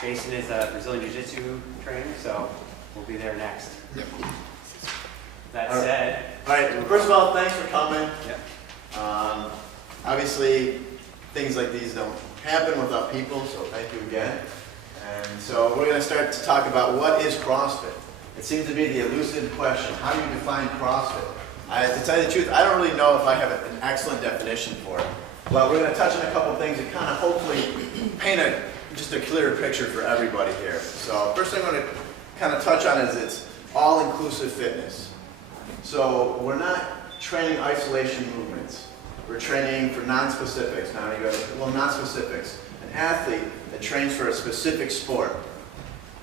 Jason is a Brazilian Jiu-Jitsu trainer, so we'll be there next. Yep. That said, All right, well, first of all, thanks for coming. yep. Obviously, things like these don't happen without people, so thank you again. And so we're going to start to talk about what is CrossFit. It seems to be the elusive question. How do you define CrossFit? To tell you the truth, I don't really know if I have an excellent definition for it. But we're going to touch on a couple things that kind of hopefully paint just a clearer picture for everybody here. So first thing I'm going to kind of touch on is it's all-inclusive fitness. So we're not training isolation movements. We're training for non-specifics. Now you go, well, non-specifics. An athlete that trains for a specific sport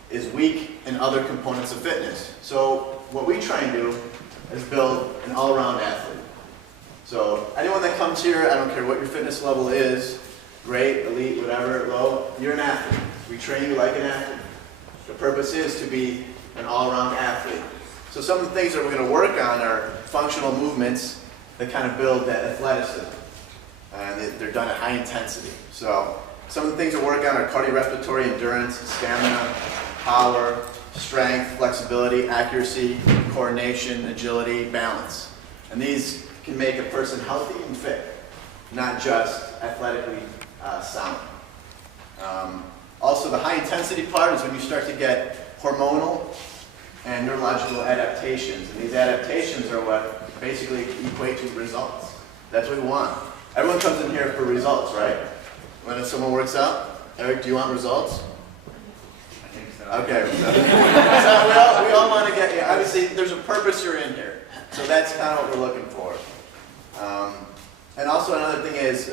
is weak in other components of fitness. So what we try and do is build an all-around athlete. So anyone that comes here, I don't care what your fitness level is, great, elite, whatever, low, you're an athlete. We train you like an athlete. The purpose is to be an all-around athlete. So some of the things that we're going to work on are functional movements that kind of build that athleticism. And they're done at high intensity. So some of the things that work on are cardiorespiratory endurance, stamina, power, strength, flexibility, accuracy, coordination, agility, balance. And these can make a person healthy and fit, not just athletically sound. Also, the high intensity part is when you start to get hormonal and neurological adaptations. And these adaptations are what basically equate to results. That's what we want. Everyone comes in here for results, right? When someone works out, Eric, do you want results? I think so. Okay. So we all want to get, obviously there's a purpose you're in here. So that's kind of what we're looking for. And also another thing is,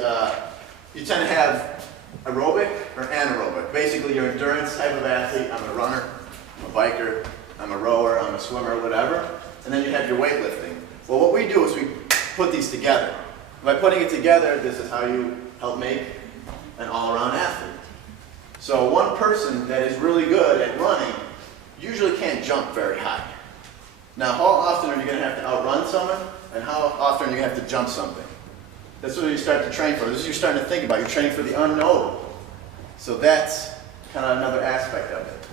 you tend to have aerobic or anaerobic. Basically your endurance type of athlete, I'm a runner, I'm a biker, I'm a rower, I'm a swimmer, whatever. And then you have your weightlifting. Well, what we do is we put these together. By putting it together, this is how you help make an all-around athlete. So one person that is really good at running usually can't jump very high. Now, how often are you going to have to outrun someone, and how often are you going to have to jump something? That's what you start to train for. This is what you're starting to think about. You're training for the unknowable. So that's kind of another aspect of it.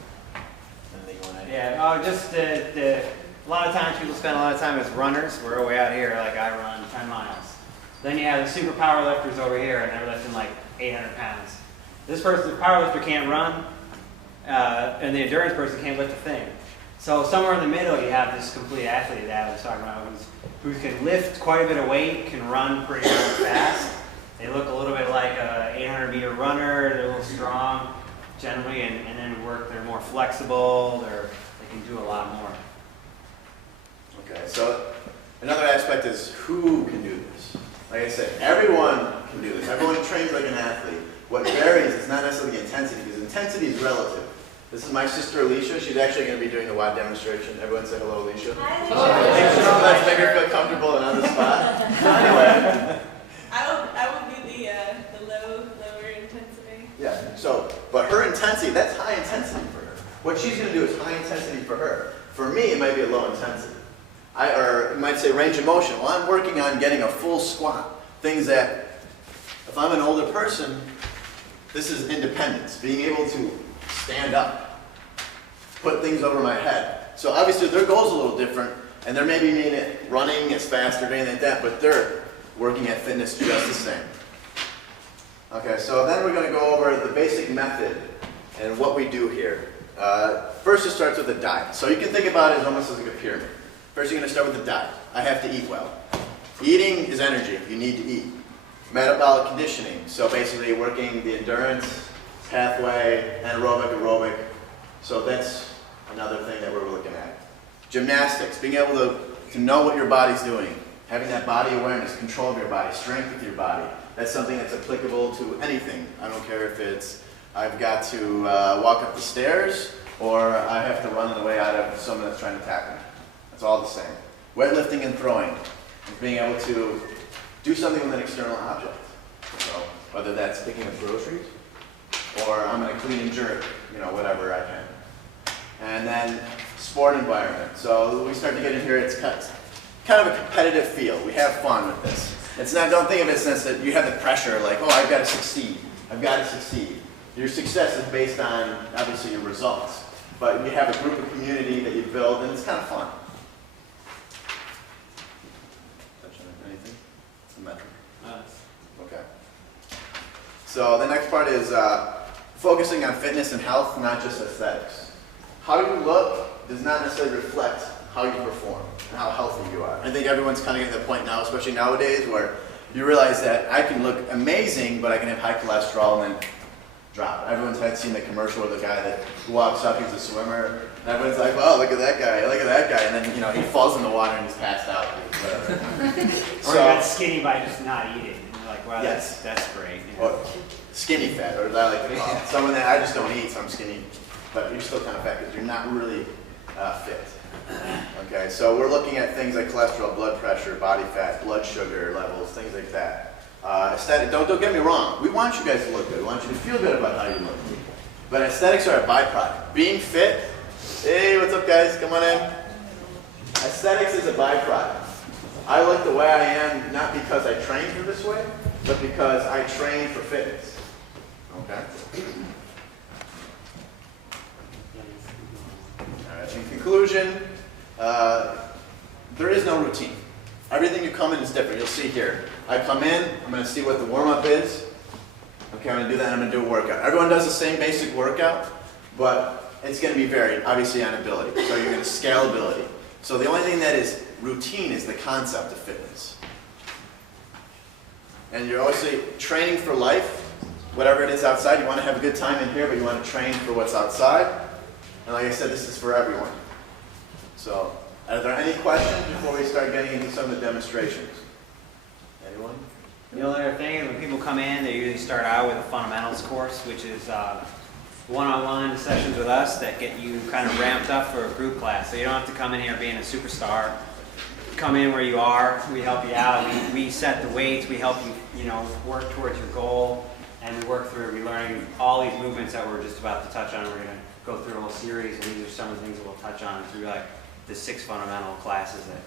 Anything you want to add? Yeah, just a lot of times people spend a lot of time as runners. We're way out here, like I run 10 miles. Then you have the super power lifters over here, and they're lifting like 800 pounds. This person, the power lifter, can't run, and the endurance person can't lift a thing. So somewhere in the middle, you have this complete athlete that I was talking about, who can lift quite a bit of weight, can run pretty darn fast. They look a little bit like an 800-meter runner. They're a little strong, generally, and then they're more flexible. They can do a lot more. Okay, so another aspect is who can do this. Like I said, everyone can do this. Everyone trains like an athlete. What varies is not necessarily the intensity, because intensity is relative. This is my sister Alicia. She's actually going to be doing the WOD demonstration. Everyone say hello, Alicia. Hi, Alicia. Thanks so much. Make her feel comfortable and on the spot. Anyway. I will be the lower intensity. Yeah, so, but her intensity, that's high intensity for her. What she's going to do is high intensity for her. For me, it might be a low intensity. Or you might say range of motion. Well, I'm working on getting a full squat. Things that, if I'm an older person, this is independence. Being able to stand up, put things over my head. So obviously their goal's a little different, and they're maybe meaning it running as fast or anything like that, but they're working at fitness just the same. Okay, so then we're going to go over the basic method and what we do here. First it starts with a diet. So you can think about it as almost like a pyramid. First you're going to start with the diet. I have to eat well. Eating is energy. You need to eat. Metabolic conditioning. So basically working the endurance pathway, anaerobic, aerobic. So that's another thing that we're looking at. Gymnastics, being able to know what your body's doing. Having that body awareness, control of your body, strength with your body. That's something that's applicable to anything. I don't care if it's, I've got to walk up the stairs, or I have to run the way out of someone that's trying to tackle me. It's all the same. Weightlifting and throwing. Is being able to do something with an external object. So whether that's picking up groceries, or I'm going to clean and jerk, whatever I can. And then sport environment. So we start to get in here, it's kind of a competitive feel. We have fun with this. It's not, don't think of it as that you have the pressure like, oh, I've got to succeed. I've got to succeed. Your success is based on, obviously, your results. But you have a group of community that you build, and it's kind of fun. Touch on anything? It's a metric. Okay. So the next part is focusing on fitness and health, not just aesthetics. How you look does not necessarily reflect how you perform and how healthy you are. I think everyone's kind of getting to the point now, especially nowadays, where you realize that I can look amazing, but I can have high cholesterol and then drop. Everyone's seen the commercial where the guy that walks up, he's a swimmer, and everyone's like, "Wow, look at that guy! Look at that guy!" And then he falls in the water and he's passed out. Or you got skinny by just not eating. And you're like, wow, Yes. that's great. Or skinny fat, or as I like to call it. Someone that I just don't eat, so I'm skinny, but you're still kind of fat because you're not really fit. Okay, so we're looking at things like cholesterol, blood pressure, body fat, blood sugar levels, things like that. Aesthetic, don't get me wrong. We want you guys to look good. We want you to feel good about how you look. But aesthetics are a byproduct. Being fit, hey, what's up, guys? Come on in. Aesthetics is a byproduct. I look the way I am not because I trained for this way, but because I trained for fitness. Okay? All right. In conclusion, there is no routine. Everything you come in is different. You'll see here. I come in, I'm going to see what the warm-up is. Okay, I'm going to do that, and I'm going to do a workout. Everyone does the same basic workout, but it's going to be varied, obviously, on ability. So you're going to scale ability. So the only thing that is routine is the concept of fitness. And you're obviously training for life, whatever it is outside. You want to have a good time in here, but you want to train for what's outside. And like I said, this is for everyone. So, are there any questions before we start getting into some of the demonstrations? Anyone? The only other thing is when people come in, they usually start out with a fundamentals course, which is one-on-one sessions with us that get you kind of ramped up for a group class. So you don't have to come in here being a superstar. Come in where you are. We help you out. We set the weights. We help you, work towards your goal, and we work through. We learn all these movements that we're just about to touch on. We're going to go through a whole series, and these are some of the things that we'll touch on through the 6 fundamental classes that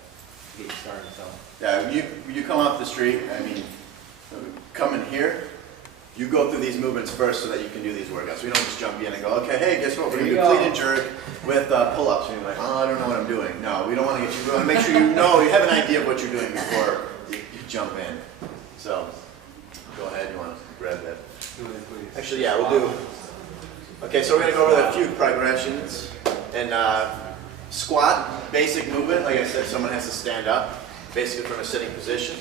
get you started. So yeah, you come off the street. Come in here. You go through these movements first so that you can do these workouts. We don't just jump in and go, okay, hey, guess what? We're going to do clean and jerk with pull-ups. And you're like, oh, I don't know what I'm doing. No, we don't want to get you. We want to make sure you have an idea of what you're doing before you jump in. So, go ahead. You want to grab that? Actually, yeah, we'll do. Okay, so we're going to go over a few progressions. And squat, basic movement. Like I said, someone has to stand up, basically from a sitting position.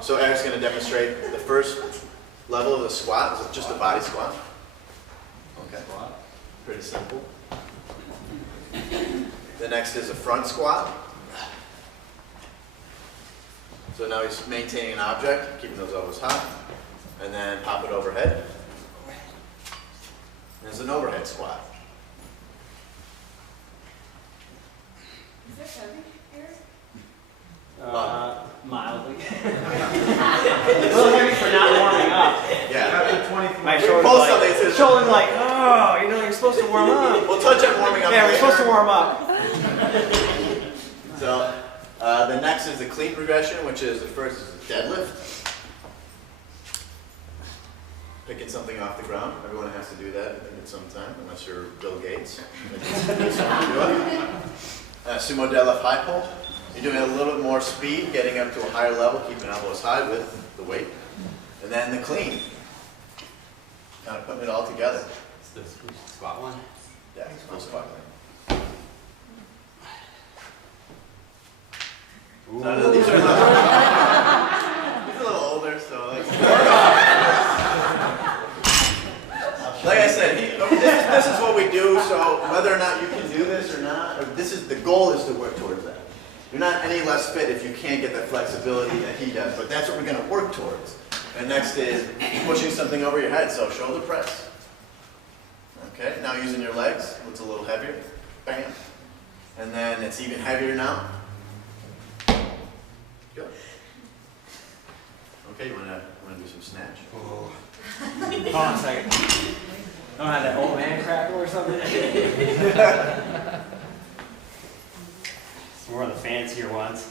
So Eric's going to demonstrate the first level of the squat. Is just a body squat. Okay. Pretty simple. The next is a front squat. So now he's maintaining an object, keeping those elbows high, and then pop it overhead. There's an overhead squat. Is that heavy, Eric? Mildly. A little heavy for not warming up. Yeah. My shoulder's like, oh, you're supposed to warm up. We'll touch on warming up. Yeah, we're supposed to warm up. So the next is the clean progression, which is the first is the deadlift. Picking something off the ground. Everyone has to do that at some time, unless you're Bill Gates. Sumo deadlift high pull. You're doing a little bit more speed, getting up to a higher level, keeping elbows high with the weight. And then the clean. Kind of putting it all together. It's the squat one? Yeah, full squat clean. So, these are a little older, so like I said, this is what we do. So whether or not you can do this or not, or the goal is to work towards that. You're not any less fit if you can't get that flexibility that he does, but that's what we're going to work towards. And next is pushing something over your head, so shoulder press. Okay, now using your legs, it's a little heavier. Bam. And then it's even heavier now. Good. Okay, you want to do some snatch? Hold on a second. Don't have that old man crackle or something? It's more of the fancier ones.